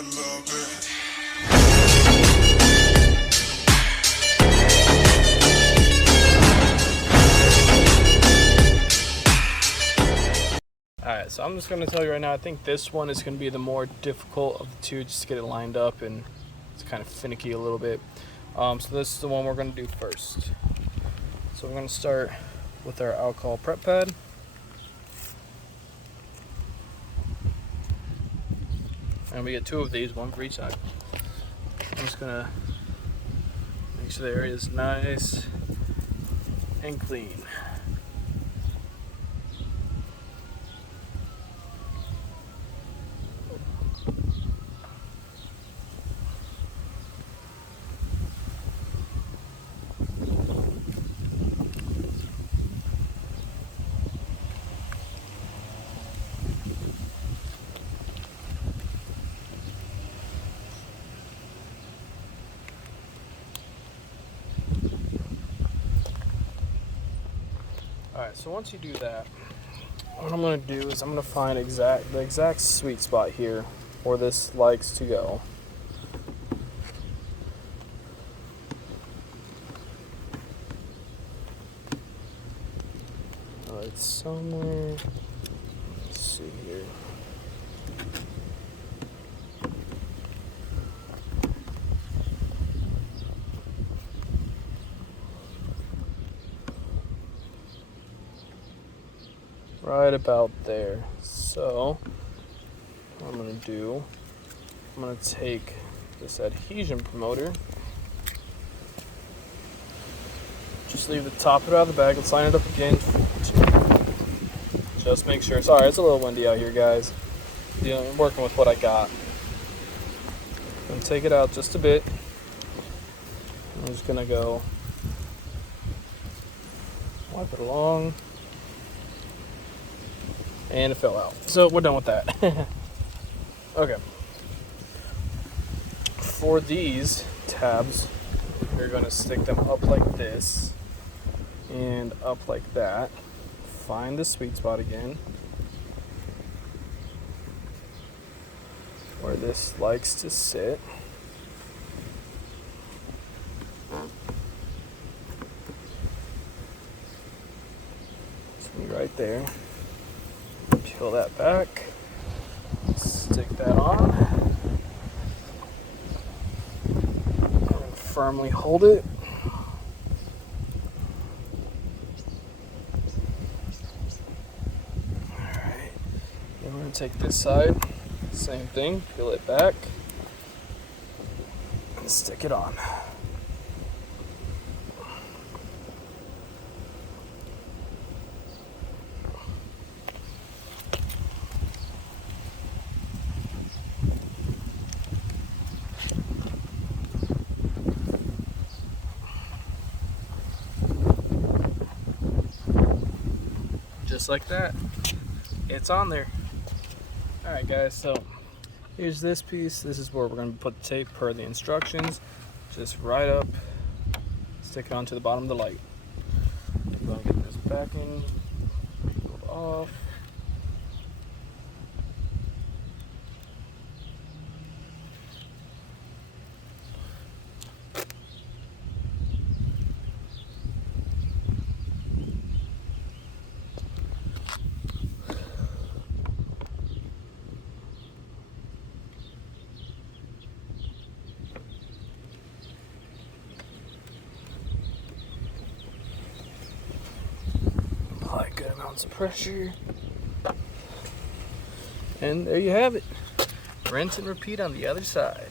love it. Alright, so I'm just going to tell you right now, I think this one is going to be the more difficult of the two, just to get it lined up, and it's kind of finicky a little bit. So this is the one we're going to do first. So we're going to start with our alcohol prep pad. And we get two of these, one for each side. I'm just going to make sure the area is nice and clean. Alright, so once you do that, what I'm going to do is I'm going to find the exact sweet spot here where this likes to go. It's somewhere, let's see here. Right about there. So what I'm going to do, I'm going to take this adhesion promoter, just leave the top of it out of the bag. Let's line it up again. Just make sure. Sorry, it's a little windy out here, guys. I'm working with what I got. I'm going to take it out just a bit. I'm just going to go wipe it along. And it fell out. So we're done with that. Okay. For these tabs, you're going to stick them up like this and up like that. Find the sweet spot again where this likes to sit. It's gonna be right there. Peel that back, stick that on, and firmly hold it. Alright, then we're going to take this side, same thing, peel it back, and stick it on. Just like that, it's on there. Alright guys, so here's this piece. This is where we're going to put the tape per the instructions. Just right up, stick it onto the bottom of the light. I'm going to get this backing off. Apply good amounts of pressure. And there you have it. Rinse and repeat on the other side.